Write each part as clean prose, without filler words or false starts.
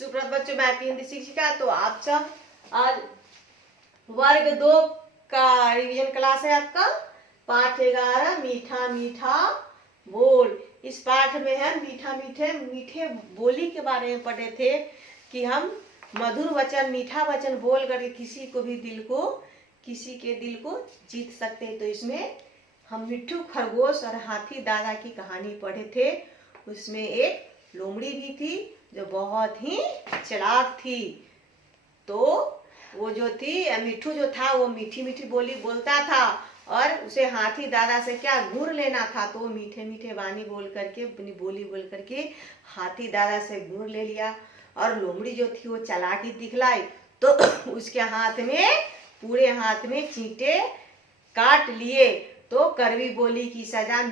सुप्रभात बच्चों, मैं आपकी हिंदी शिक्षिका। तो आप सब आज वर्ग 2 का रिवीजन क्लास है आपका। पाठ 11 मीठा मीठा बोल। इस पाठ में हम मीठे बोली के बारे में पढ़े थे कि हम मधुर वचन मीठा वचन बोल करके किसी के दिल को जीत सकते हैं। तो इसमें हम मिट्ठू खरगोश और हाथी दादा की कहानी पढ़े थे। उसमें एक लोमड़ी भी थी जो बहुत ही चालाक थी। तो वो जो थी मिट्ठू जो था वो मीठी मीठी बोली बोलता था और उसे हाथी दादा से क्या गुर लेना था। तो वो मीठे मीठे वाणी बोल करके अपनी बोली बोल करके हाथी दादा से गुर ले लिया। और लोमड़ी जो थी वो चालाकी दिखलाई तो उसके पूरे हाथ में चींटे काट लिए। तो कड़वी बोली की सजा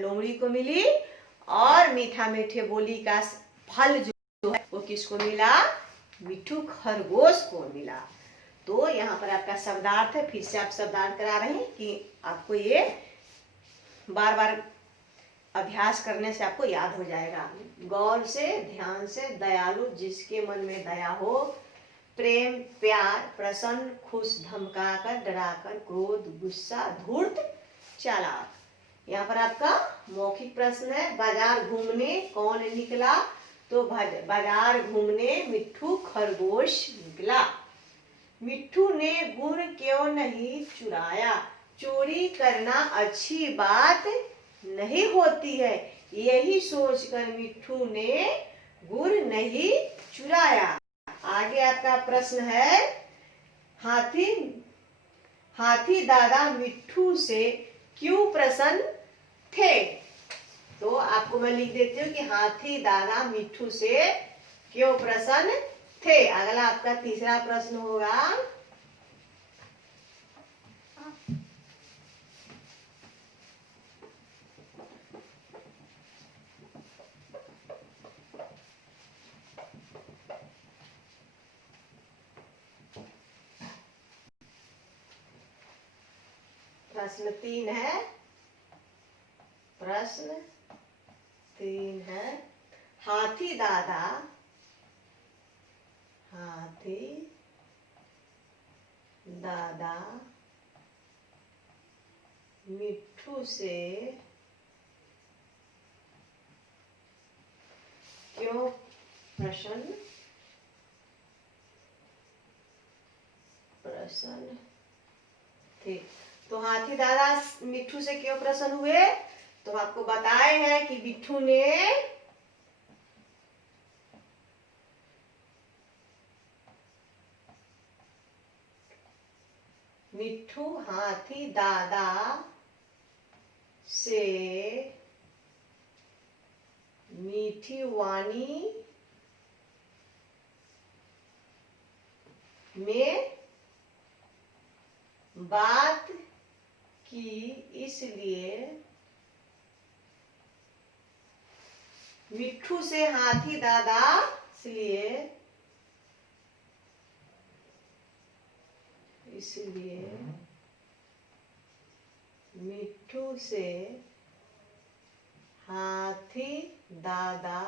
लोमड़ी को मिली और मीठा मीठे बोली का फल जो है वो किसको मिला? मिट्ठू खरगोश को मिला। तो यहाँ पर आपका शब्दार्थ है। फिर से आप शब्दार्थ करा रहे हैं कि आपको ये बार बार अभ्यास करने से आपको याद हो जाएगा। गौर से ध्यान से दयालु जिसके मन में दया हो, प्रेम प्यार प्रसन्न खुश धमकाकर डराकर क्रोध गुस्सा धूर्त चालाक। यहाँ पर आपका मौखिक प्रश्न है। बाजार घूमने कौन निकला? तो बाजार घूमने मिट्ठू खरगोश निकला। मिट्ठू ने गुड़ क्यों नहीं चुराया? चोरी करना अच्छी बात नहीं होती है। यही सोचकर मिट्ठू ने गुड़ नहीं चुराया। आगे आपका प्रश्न है, हाथी दादा मिट्ठू से क्यों प्रसन्न थे? तो आपको मैं लिख देती हूँ कि हाथी दादा मिट्ठू से क्यों प्रसन्न थे। अगला आपका तीसरा प्रश्न होगा, प्रश्न 3 है। प्रश्न 3 है, हाथी दादा मिट्ठू से क्यों प्रसन्न थे? तो हाथी दादा मिट्ठू से क्यों प्रसन्न हुए? तो आपको बताए हैं कि मिट्ठू हाथी दादा से मीठी वाणी में बात की, इसलिए मिट्ठू से हाथी दादा इसलिए मिट्ठू से हाथी दादा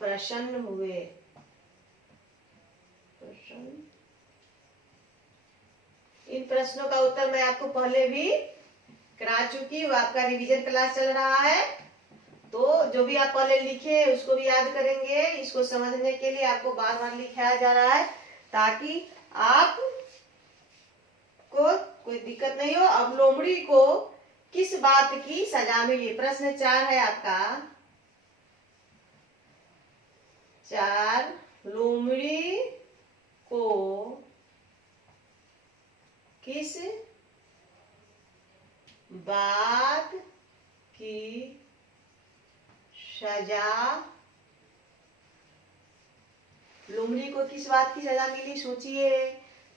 प्रसन्न हुए। इन प्रश्नों का उत्तर मैं आपको पहले भी करा चुकी हूँ। आपका रिवीजन क्लास चल रहा है। तो जो भी आप पहले लिखे उसको भी याद करेंगे। इसको समझने के लिए आपको बार बार लिखाया जा रहा है ताकि आप को कोई दिक्कत नहीं हो। अब लोमड़ी को किस बात की सजा मिली? प्रश्न 4 है आपका। 4, लोमड़ी को किस बात की सजा लोमड़ी को किस बात की सजा मिली? सोचिए।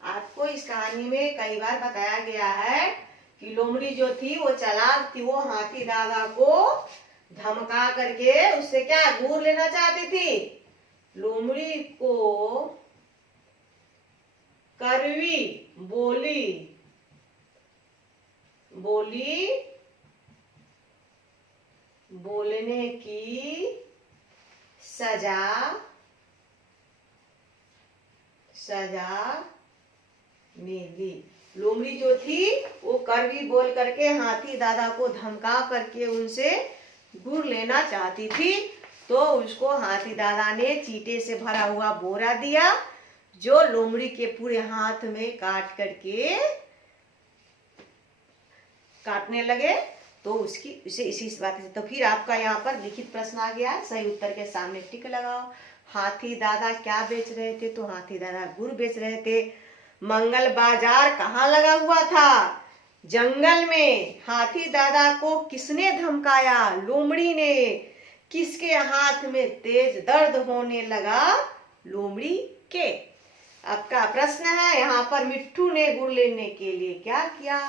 आपको इस कहानी में कई बार बताया गया है कि लोमड़ी जो थी वो चालाक थी। वो हाथी दादा को धमका करके उससे क्या गुर लेना चाहती थी। लोमड़ी को कड़वी बोलने की सजा मिली। लोमड़ी जो थी वो कड़वी बोल करके हाथी दादा को धमका करके उनसे गुड़ लेना चाहती थी, तो उसको हाथी दादा ने चींटे से भरा हुआ बोरा दिया, जो लोमड़ी के पूरे हाथ में काट करके काटने लगे। तो उसे इसी बात से, तो फिर आपका यहाँ पर लिखित प्रश्न आ गया, सही उत्तर के सामने टिक लगाओ। हाथी दादा क्या बेच रहे थे? तो हाथी दादा गुड़ बेच रहे थे। मंगल बाजार कहाँ लगा हुआ था? जंगल में। हाथी दादा को किसने धमकाया? लोमड़ी ने। किसके हाथ में तेज दर्द होने लगा? लोमड़ी के। आपका प्रश्न है यहाँ पर, मिट्ठू ने गुड़ लेने के लिए क्या किया?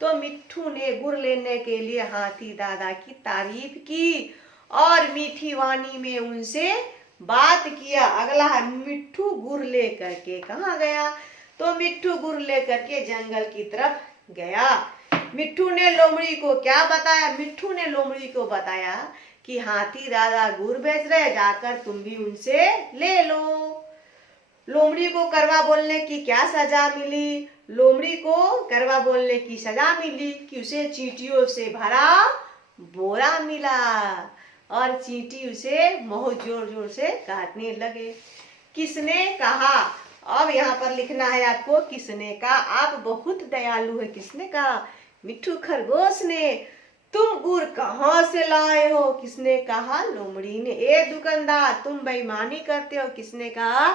तो मिट्ठू ने गुड़ लेने के लिए हाथी दादा की तारीफ की और मीठी वाणी में उनसे बात किया। अगला है, मिट्ठू गुड़ लेकर के कहाँ गया? तो मिट्ठू गुड़ लेकर के जंगल की तरफ गया। मिट्ठू ने लोमड़ी को क्या बताया? मिट्ठू ने लोमड़ी को बताया कि हाथी दादा गुड़ बेच रहे, जाकर तुम भी उनसे ले लो। लोमड़ी को कड़वा बोलने की क्या सजा मिली? लोमड़ी को कड़वा बोलने की सजा मिली कि उसे चींटियों से भरा बोरा मिला और चींटी उसे बहुत जोर जोर से काटने लगे। किसने कहा? अब यहाँ पर लिखना है आपको, किसने कहा? आप बहुत दयालु है। किसने कहा? मिट्ठू खरगोश ने। तुम गुड़ कहाँ से लाए हो? किसने कहा? लोमड़ी ने। ए दुकानदार, तुम बेईमानी करते हो। किसने कहा?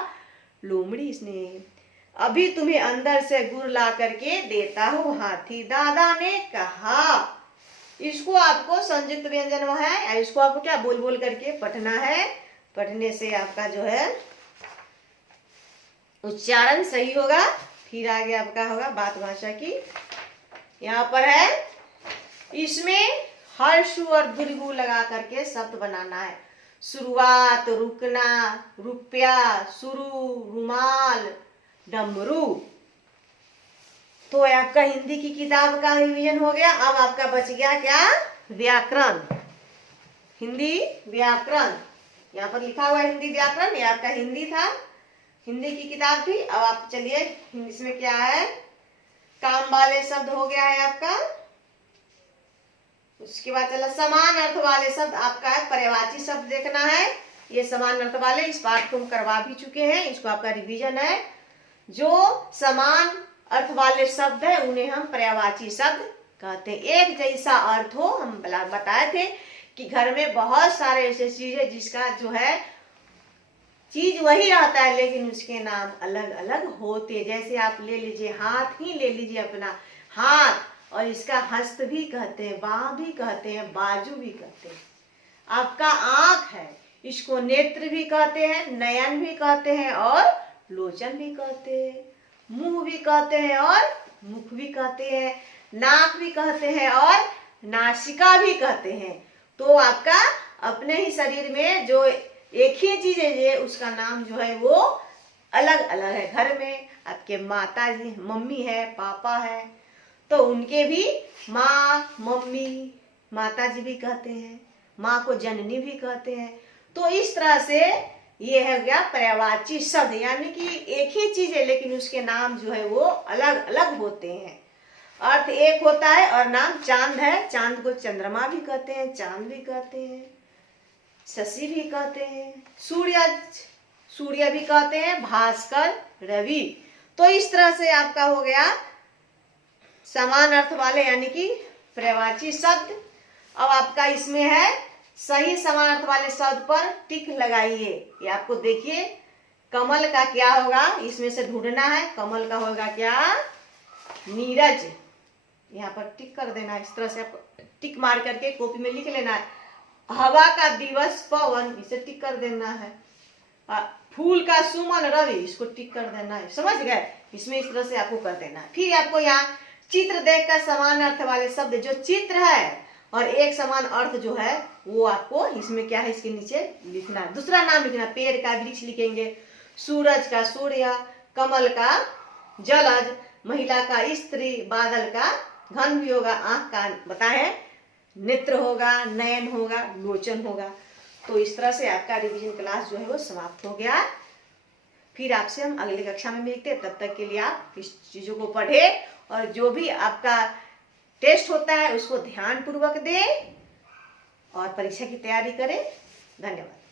लोमड़ी ने। अभी तुम्हें अंदर से गुड़ ला करके देता हूँ, हाथी दादा ने कहा। इसको आपको संयुक्त व्यंजन है, इसको आपको क्या बोल बोल करके पढ़ना है। पढ़ने से आपका जो है उच्चारण सही होगा। फिर आगे आपका होगा बात भाषा की। यहाँ पर है, इसमें हर्ष और दीर्घ लगा करके शब्द बनाना है। शुरुआत, रुकना, रुपया, शुरू, रुमाल, डमरू। तो आपका हिंदी की किताब का रिवीजन हो गया। अब आपका बच गया क्या? व्याकरण। हिंदी व्याकरण यहाँ पर लिखा हुआ है, हिंदी व्याकरण। ये आपका हिंदी था, हिंदी की किताब थी। अब आप चलिए, इसमें क्या है? काम वाले शब्द हो गया है आपका। उसके बाद चला समान अर्थ वाले शब्द आपका है। पर्यायवाची शब्द देखना है। ये समान अर्थ वाले, इस पाठ को हम करवा भी चुके हैं, इसको आपका रिवीजन है। जो समान अर्थ वाले शब्द है उन्हें हम पर्यायवाची शब्द कहते हैं। एक जैसा अर्थ हो, हम बताए थे कि घर में बहुत सारे ऐसे चीज है जिसका जो है चीज वही रहता है लेकिन उसके नाम अलग अलग होते। जैसे आप ले लीजिए, हाथ ही ले लीजिए अपना, हाथ, और इसका हस्त भी कहते हैं, बाह भी कहते हैं, बाजू भी कहते हैं। आपका आंख है, इसको नेत्र भी कहते हैं, नयन भी कहते हैं और लोचन भी कहते हैं। मुंह भी कहते हैं और मुख भी कहते हैं। नाक भी कहते हैं और नासिका भी कहते हैं। तो आपका अपने ही शरीर में जो एक ही चीज है उसका नाम जो है वो अलग अलग है। घर में आपके माता जी, मम्मी है, पापा है, तो उनके भी माँ, मम्मी, माता जी भी कहते हैं। माँ को जननी भी कहते हैं। तो इस तरह से ये है गया पर्यायवाची शब्द, यानी कि एक ही चीज है लेकिन उसके नाम जो है वो अलग अलग होते हैं। अर्थ एक होता है और नाम चांद है। चांद को चंद्रमा भी कहते हैं, चांद भी कहते हैं, शशि भी कहते हैं, सूर्य भी कहते हैं, भास्कर, रवि। तो इस तरह से आपका हो गया समान अर्थ वाले यानी कि पर्यायवाची शब्द। अब आपका इसमें है, सही समान अर्थ वाले शब्द पर टिक लगाइए। ये आपको देखिए, कमल का क्या होगा, इसमें से ढूंढना है। कमल का होगा क्या? नीरज। यहाँ पर टिक कर देना है। इस तरह से आपको टिक मार करके कॉपी में लिख लेना है। हवा का दिवस पवन, इसे टिक कर देना है। फूल का सुमन रवि, इसको टिक कर देना है। समझ गए? इसमें इस तरह से आपको कर देना है। फिर आपको यहाँ चित्र देखकर समान अर्थ वाले शब्द, जो चित्र है और एक समान अर्थ जो है वो आपको इसमें क्या है, इसके नीचे लिखना है। दूसरा नाम लिखना, पेड़ का वृक्ष लिखेंगे, सूरज का सूर्य, कमल का जलज, महिला का स्त्री, बादल का घन भी होगा, आंख का बताए नेत्र होगा, नयन होगा, लोचन होगा। तो इस तरह से आपका रिवीजन क्लास जो है वो समाप्त हो गया। फिर आपसे हम अगले कक्षा में मिलते हैं। तब तक के लिए आप इस चीज़ों को पढ़ें और जो भी आपका टेस्ट होता है उसको ध्यान पूर्वक दें और परीक्षा की तैयारी करें। धन्यवाद।